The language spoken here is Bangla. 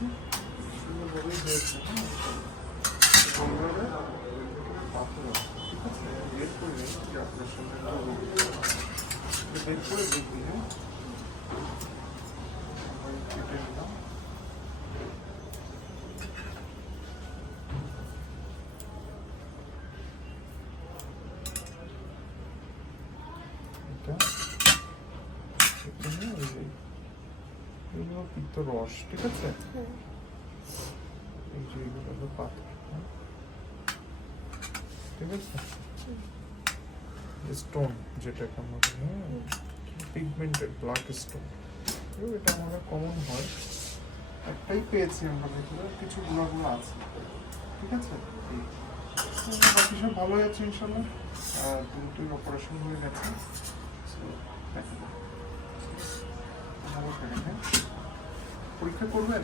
দিচ্ছি সুন্দরভাবেই হয়েছে হ্যাঁ এইভাবে পাথর আছে, ঠিক আছে বের করে নিই এগুলো পিত্ত রস ঠিক আছে? এই যে এগুলো হলো পাথর হ্যাঁ? ঠিক আছে? স্টোন যেটাকে আমরা পিগমেন্টেড ব্ল্যাক স্টোন এটা আমাদের কমন হয়। একটাই পেয়েছি আমরা ভেতরে কিছু গুণাগুলো আছে। ঠিক আছে? বাকি সব ভালোই আছে ইনশাল্লাহ। আর দুটোই অপারেশন হয়ে গেছে। ভালো থাকেন, হ্যাঁ? ¿Por qué correr?